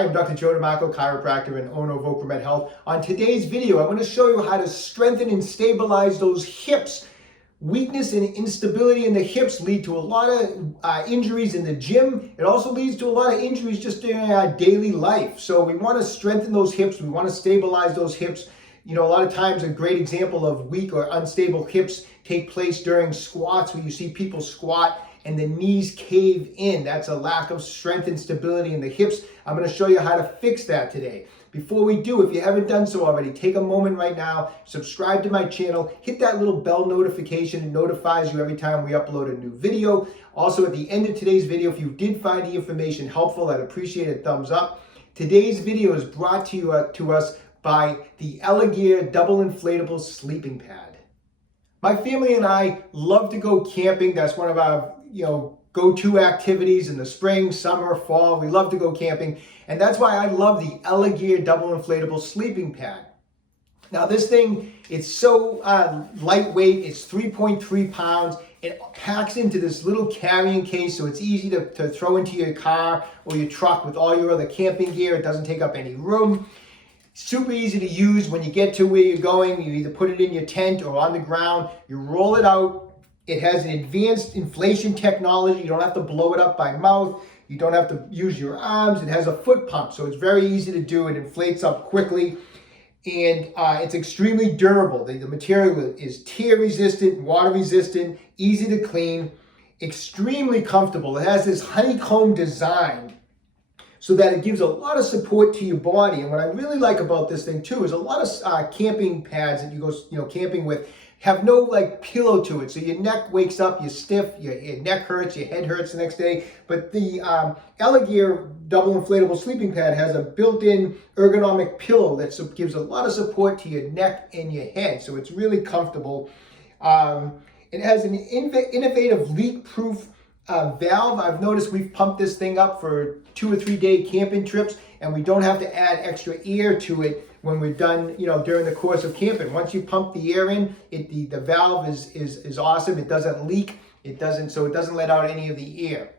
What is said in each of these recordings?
Hi, I'm Dr. Joe DeMarco, chiropractor and owner of OcraMed Health. On today's video, I want to show you how to strengthen and stabilize those hips. Weakness and instability in the hips lead to a lot of injuries in the gym. It also leads to a lot of injuries just during our daily life. So we want to strengthen those hips. We want to stabilize those hips. You know, a lot of times a great example of weak or unstable hips take place during squats, where you see people squat and the knees cave in. That's a lack of strength and stability in the hips. I'm going to show you how to fix that today. Before we do, if you haven't done so already, take a moment right now, subscribe to my channel, hit that little bell notification. It notifies you every time we upload a new video. Also, at the end of today's video, if you did find the information helpful, I'd appreciate a thumbs up. Today's video is brought to us by the Elegear double inflatable sleeping pad. My family and I love to go camping. That's one of our go-to activities in the spring, summer, fall. We love to go camping, and that's why I love the Elegear double inflatable sleeping pad. Now this thing, it's so lightweight. It's 3.3 pounds. It packs into this little carrying case, so it's easy to throw into your car or your truck with all your other camping gear. It doesn't take up any room. Super easy to use. When you get to where you're going, you either put it in your tent or on the ground. You roll it out. It has an advanced inflation technology. You don't have to blow it up by mouth. You don't have to use your arms. It has a foot pump, so it's very easy to do. It inflates up quickly, and it's extremely durable. The material is tear resistant, water resistant, easy to clean, extremely comfortable. It has this honeycomb design so that it gives a lot of support to your body. And what I really like about this thing too is a lot of camping pads that you go camping with have no pillow to it. So your neck wakes up, you're stiff, your neck hurts, your head hurts the next day. But the Elegear double inflatable sleeping pad has a built-in ergonomic pillow that gives a lot of support to your neck and your head. So it's really comfortable. It has an innovative leak-proof valve. I've noticed we've pumped this thing up for 2 or 3 day camping trips, and we don't have to add extra air to it when we're done, during the course of camping. Once you pump the air in, the valve is awesome. It doesn't leak. It doesn't let out any of the air.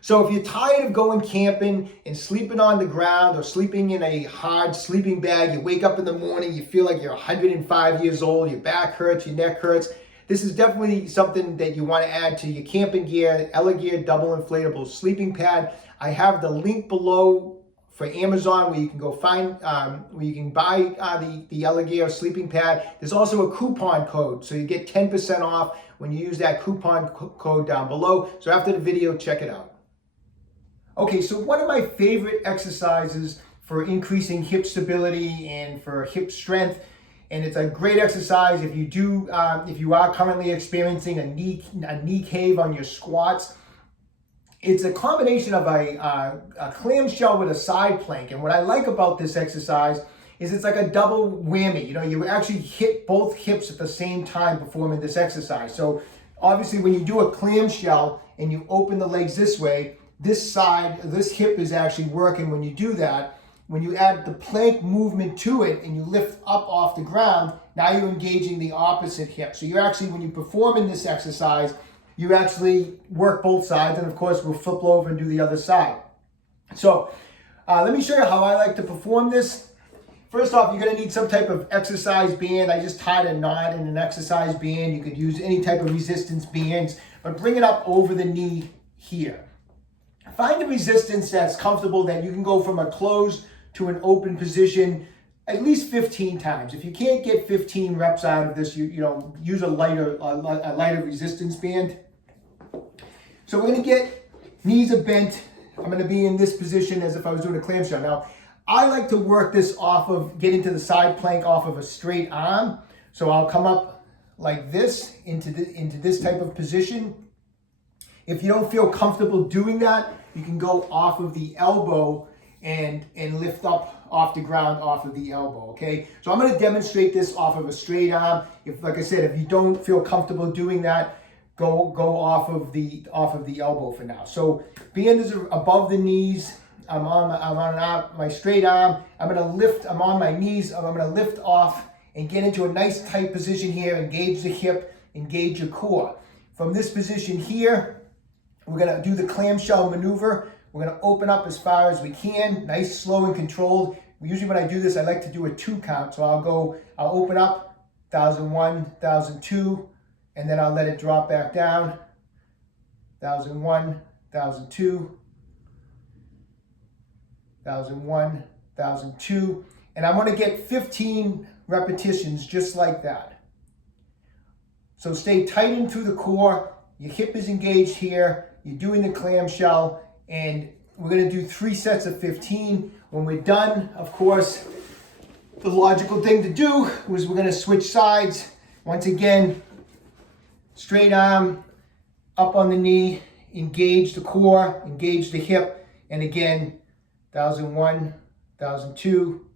So if you're tired of going camping and sleeping on the ground or sleeping in a hard sleeping bag, you wake up in the morning, you feel like you're 105 years old, your back hurts, your neck hurts, this is definitely something that you want to add to your camping gear. Elegear double inflatable sleeping pad. I have the link below for Amazon where you can go find, where you can buy the Elegear sleeping pad. There's also a coupon code, so you get 10% off when you use that coupon code down below. So after the video, check it out. Okay, so one of my favorite exercises for increasing hip stability and for hip strength, and it's a great exercise if you are currently experiencing a knee cave on your squats. It's a combination of a clamshell with a side plank. And what I like about this exercise is it's like a double whammy. You actually hit both hips at the same time performing this exercise. So obviously when you do a clamshell and you open the legs this way, this hip is actually working when you do that. When you add the plank movement to it and you lift up off the ground, now you're engaging the opposite hip. So you're actually, when you perform in this exercise, you actually work both sides, and of course we'll flip over and do the other side. So let me show you how I like to perform this. First off, you're going to need some type of exercise band. I just tied a knot in an exercise band. You could use any type of resistance bands, but bring it up over the knee here. Find a resistance that's comfortable, that you can go from a closed to an open position at least 15 times. If you can't get 15 reps out of this, use a lighter resistance band. So we're going to get knees are bent. I'm going to be in this position as if I was doing a clamshell. Now, I like to work this off of, get into the side plank off of a straight arm. So I'll come up like this into this type of position. If you don't feel comfortable doing that, you can go off of the elbow and lift up off the ground off of the elbow, okay? So I'm going to demonstrate this off of a straight arm. Like I said, if you don't feel comfortable doing that, go off of the elbow for now. So band is above the knees. I'm on my straight arm. I'm on my knees. I'm going to lift off and get into a nice tight position here. Engage the hip, engage your core. From this position here, we're going to do the clamshell maneuver. We're going to open up as far as we can, nice, slow, and controlled. Usually when I do this, I like to do a 2 count. So I'll open up 1,001, 1,002, and then I'll let it drop back down. 1,001, 1,002, 1,001, 1,002. And I want to get 15 repetitions just like that. So stay tight in through the core. Your hip is engaged here. You're doing the clamshell. And we're going to do 3 sets of 15. When we're done, of course, the logical thing to do was we're going to switch sides. Once again, straight arm, up on the knee, engage the core, engage the hip. And again, 1,001, 1,002,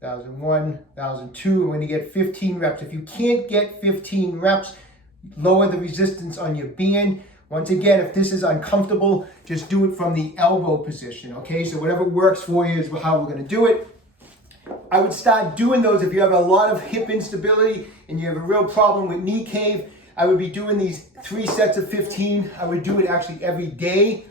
1,001, 1,002. We're going to get 15 reps. If you can't get 15 reps, lower the resistance on your band. Once again, if this is uncomfortable, just do it from the elbow position, okay? So whatever works for you is how we're going to do it. I would start doing those if you have a lot of hip instability and you have a real problem with knee cave. I would be doing these 3 sets of 15. I would do it actually every day.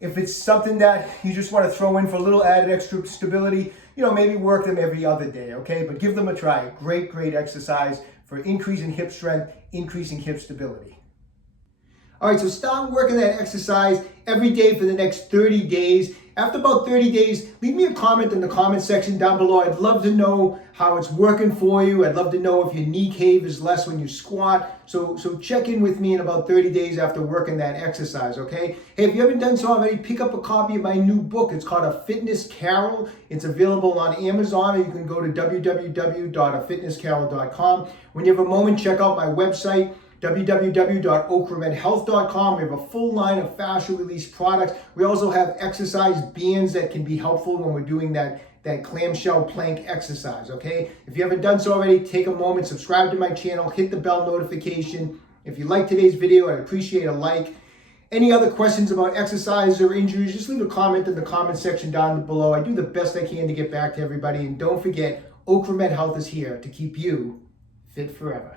If it's something that you just want to throw in for a little added extra stability, maybe work them every other day, okay? But give them a try. Great, great exercise for increasing hip strength, increasing hip stability. All right, so start working that exercise every day for the next 30 days. After about 30 days, leave me a comment in the comment section down below. I'd love to know how it's working for you. I'd love to know if your knee cave is less when you squat. So check in with me in about 30 days after working that exercise, okay? Hey, if you haven't done so already, pick up a copy of my new book. It's called A Fitness Carol. It's available on Amazon, or you can go to www.afitnesscarol.com. When you have a moment, check out my website, www.OcraMedHealth.com. We have a full line of fascia release products. We also have exercise bands that can be helpful when we're doing that clamshell plank exercise, okay? If you haven't done so already, take a moment, subscribe to my channel, hit the bell notification. If you like today's video, I'd appreciate a like. Any other questions about exercise or injuries, just leave a comment in the comment section down below. I do the best I can to get back to everybody. And don't forget, OcraMed Health is here to keep you fit forever.